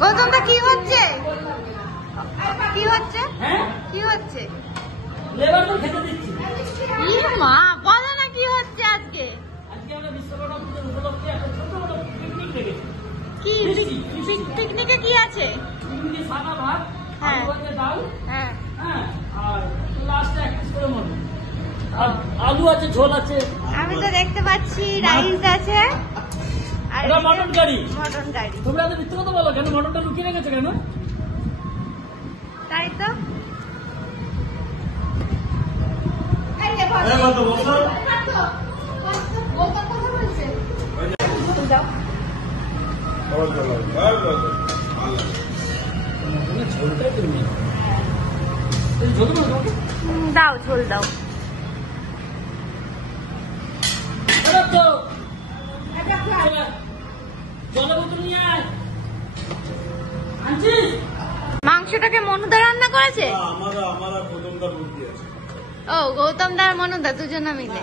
গৌতমদা কি হচ্ছে? কি হচ্ছে? কি হচ্ছে? মা বলো না কি হচ্ছে আজকে? কি পিকনিকে কি আছে? আলু আছে, ঝোল আছে, আমি তো দেখতে পাচ্ছি রাইস আছে আর মটন কারি। Mutton curry. তোমরা তো মিথ্যে কথা বলো কেন? মটনটা লুকিয়ে রেখেছো কেন? তাই তো দাও, ঝোল দাও। মাংসটাকে মনুদা রান্না করেছে? ও গৌতম দা আর মনুদা দুজনে মিলে।